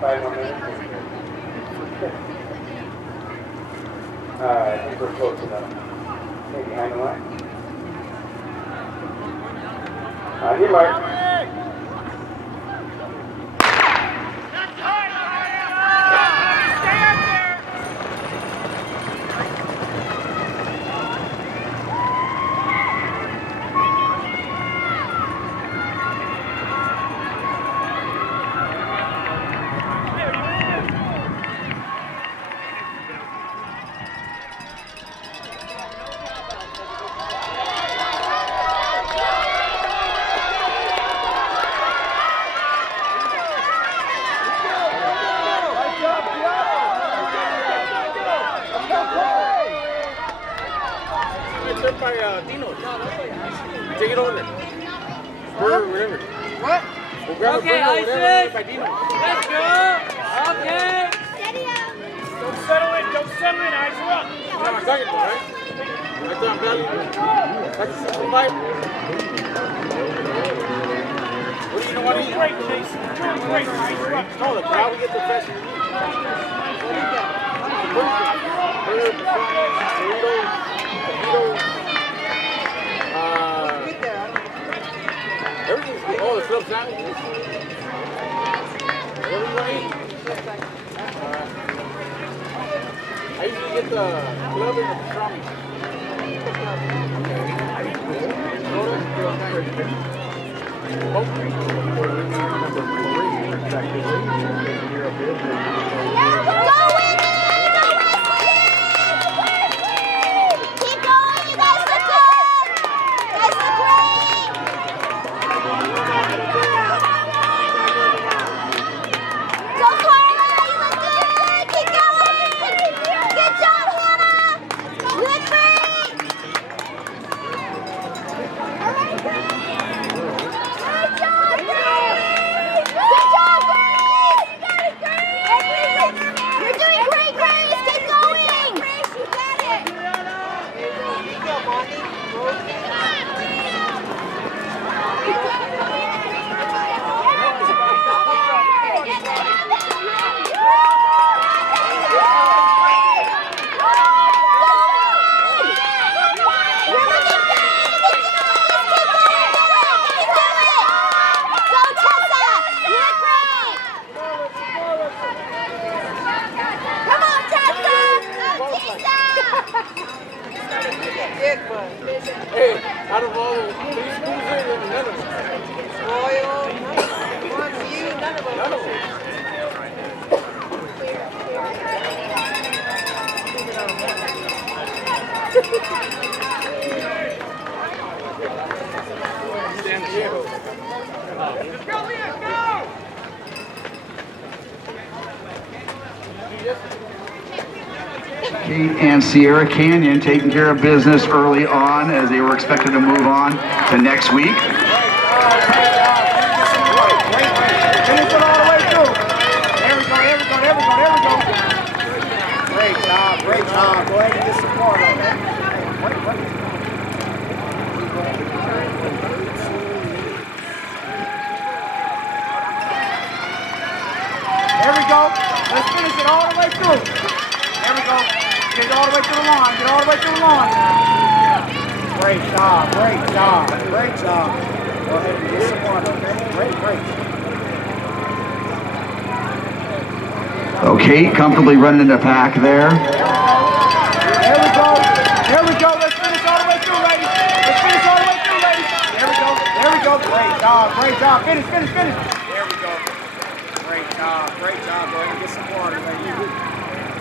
5 more minutes. I think we're close enough. Okay, behind the line. On your mark. Take it over there. Wherever. What? We'll grab okay, a Isis. by Dino. Let's go. Okay. Don't settle in. Don't settle in. Eyes are up. No, I'm talking about, right? Right there, I'm belly. That's a simple fight. What do you know what to eat? Great, Jason. Doing great. Eyes are up. No, the crowd we get the best. Everything's good. Oh, the club sandwiches. Whatever you want to eat. I usually get the club and the pastrami. Hey, out of all the three schools here, none of them. Royal, one you, none of them. None of them. Let's go, Leah, go! Cate and Cerr Canyon taking care of business early on as they were expected to move on to next week. Finish it all the way through. There we go, there we go, there we go, there we go. Great job, great job. Go ahead and get some more. There we go. Let's finish it all the way through. There we go. Get it all the way to the line. Get all the way to the line. Great job. Great job. Great job. Go ahead and get some water, okay? Great, great. Okay, comfortably running the pack there. There we go. There we go. Let's finish all the way through, ladies. Let's finish all the way through, ladies. There we go. There we go. Great job. Great job. Finish, finish, finish. There we go. Great job. Great job. Go ahead and get some water, ladies.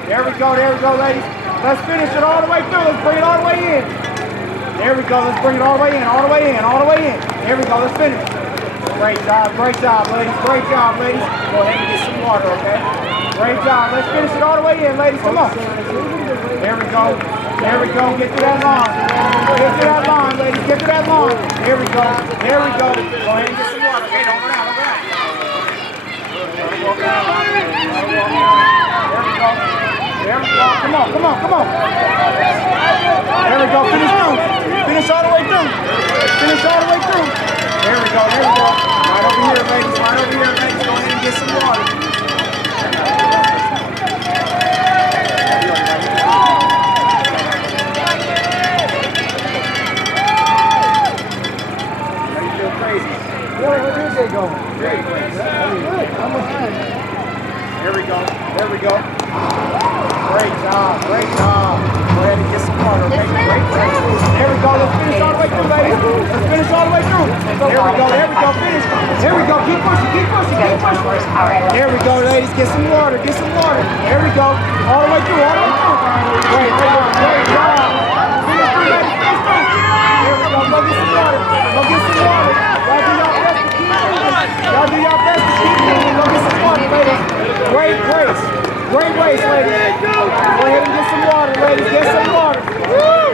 There we go. There we go, ladies. Let's finish it all the way through. Let's bring it all the way in. There we go. Let's bring it all the way in. All the way in. All the way in. There we go. Let's finish. Great job, ladies. Great job, ladies. Go ahead and get some water, okay? Great job. Let's finish it all the way in, ladies. Come on. There we go. There we go. Get to that line. Get to that line, ladies. Get to that line. There we go. There we go. Go ahead and get some water. Okay, don't go down. Don't go down. There we go. There we go. Come on, come on, come on. There we go. Finish through. Finish all the way through. Finish all the way through. There we go. There we go. Right over here, ladies. Right over here, ladies. Go ahead and get some water. There we go. There we go. Great job. Great job. Go ahead and get some water, okay? Great. There we go. Let's finish all the way through, ladies. Let's finish all the way through. There we go. There we go. Finish. There we go. Keep pushing. Keep pushing. Keep pushing. There we go, ladies. Get some water. Get some water. There we go. All the way through. All the way through. Great job. Great job. Finish through, ladies. Finish through. There we go. Go get some water. Go get some water. Y'all do y'all best to keep moving. Y'all do y'all best to keep moving. Go get some water, ladies. Great race. Great race, ladies. Go ahead and get some water, ladies. Get some water.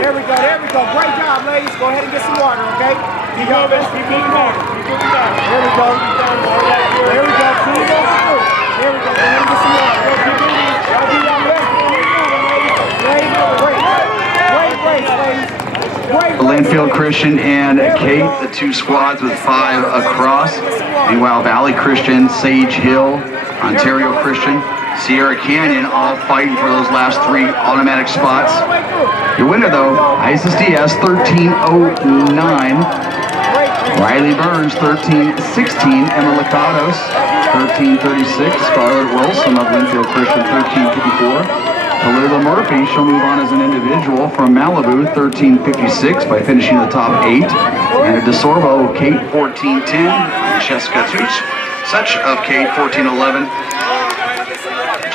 There we go. There we go. Great job, ladies. Go ahead and get some water, okay? Do y'all best to keep moving. There we go. There we go. Keep moving through. There we go. Go ahead and get some water. Y'all do y'all best to keep moving, ladies. Great race, ladies. Linfield Christian and Cate, the two squads with 5 across. Meanwhile, Valley Christian, Sage Hill, Ontario Christian, Sierra Canyon all fighting for those last 3 automatic spots. Your winner though, ISSDS 1309, Riley Burns 1316, Emma Licados 1336, Scarlett Wilson of Linfield Christian 1354. Alyssa Murphy, she'll move on as an individual from Malibu, 1356 by finishing in the top 8. And DeSorbo, Cate, 1410. Jessica Such of Cate, 1411.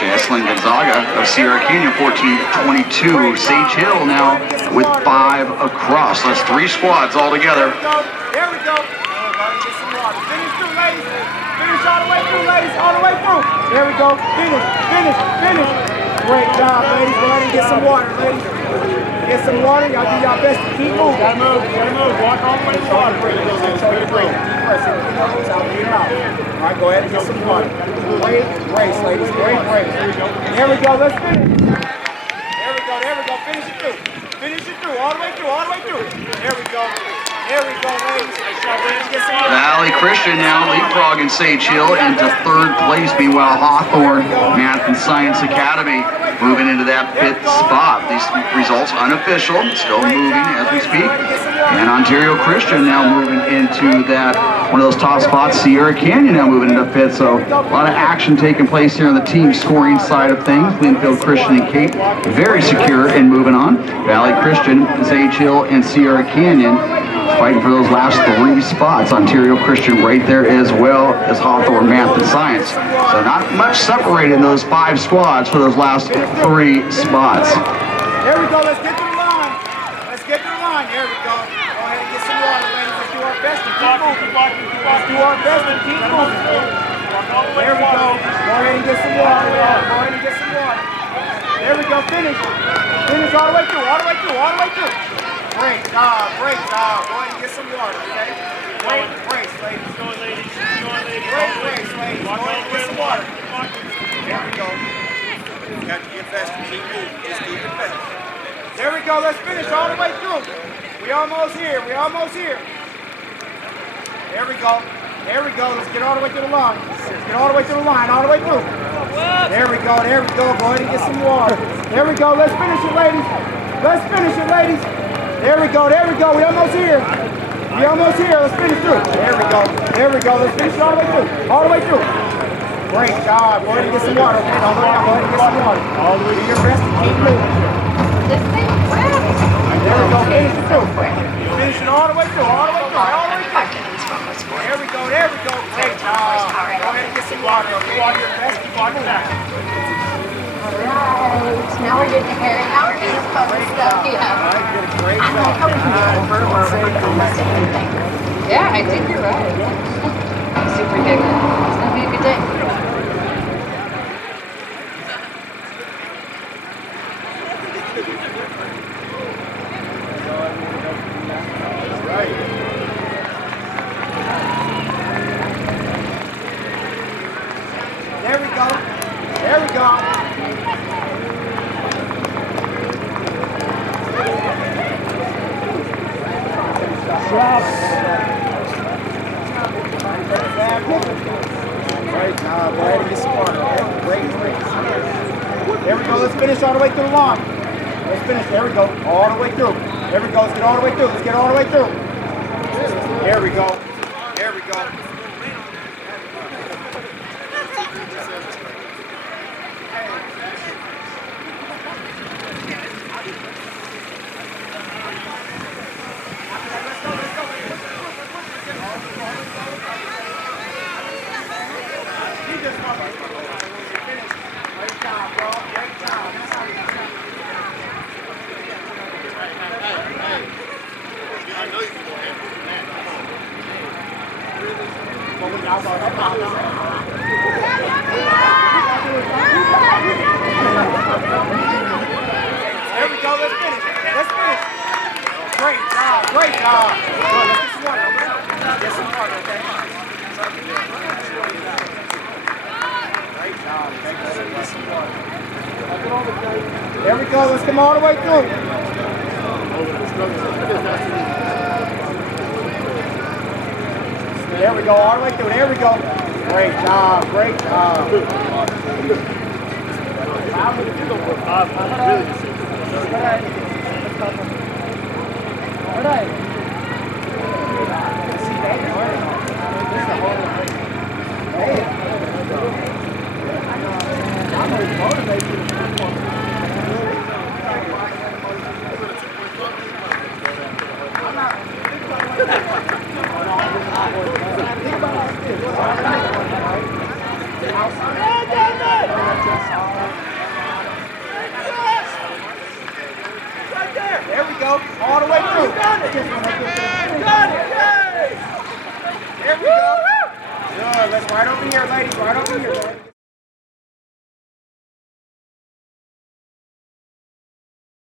Jaslyn Gonzaga of Sierra Canyon, 1422. Sage Hill now with 5 across. That's 3 squads all together. There we go. Finish through, ladies. Finish all the way through, ladies. All the way through. There we go. Finish. Great job, ladies. Go ahead and get some water, ladies. Get some water. Y'all do y'all best to keep moving. Gotta move. Walk all the way to the water. All right, go ahead and get some water. Great race, ladies. Great race. There we go. Let's finish. There we go. Finish it through. All the way through. There we go. Ladies. Valley Christian now leapfrogging Sage Hill into 3rd place. Meanwhile, Hawthorne Math and Science Academy moving into that 5th spot. These results unofficial, still moving as we speak. And Ontario Christian now moving into that one of those top spots. Sierra Canyon now moving into 5th. So a lot of action taking place here on the team scoring side of things. Linfield Christian and Cate very secure in moving on. Valley Christian, Sage Hill, and Sierra Canyon fighting for those last 3 spots. Ontario Christian right there as well as Hawthorne Math and Science. So not much separated in those 5 squads for those last 3 spots. There we go. Let's get to the line. There we go. Go ahead and get some water, ladies. Let's do our best to keep moving. There we go. Go ahead and get some water. There we go. Finish all the way through. Great job. Go ahead and get some water, okay? Great race, ladies. Go ahead and get some water. There we go. You got to get best to keep moving. Just keep it best. There we go. Let's finish all the way through. We almost here. There we go. Let's get all the way to the line. All the way through. There we go. Go ahead and get some water. There we go. Let's finish it, ladies. There we go. We almost here. Let's finish through. There we go. Let's finish it all the way through. Great job. Go ahead and get some water. Okay, don't go down. Go ahead and get some water. All the way to your best to keep moving. There we go. Finish it through. Finish it all the way through. There we go. Great job. Go ahead and get some water. Okay, do your best to keep moving. Alright, now we're getting here. Now we're getting fun stuff. Great job. Yeah, I think you're right. Super good. It's gonna be a good day. There we go. Great job. Go ahead and get some water. Great race. There we go. Let's finish all the way through the line. Let's finish. There we go. All the way through. There we go. Let's get all the way through. There we go. this one. Finish. Great job, bro. Great job. That's how you do it. I know you can go ahead. Well, we got one. There we go. Let's finish. Let's finish. Great job. Great job. Good. Let's get some water. Get some water, okay? Great job. Get some water. There we go. Let's come all the way through. There we go. All the way through. There we go. Great job. Great job. All right. There we go. All the way through. There we go. Good. Let's right over here, ladies. Right over here.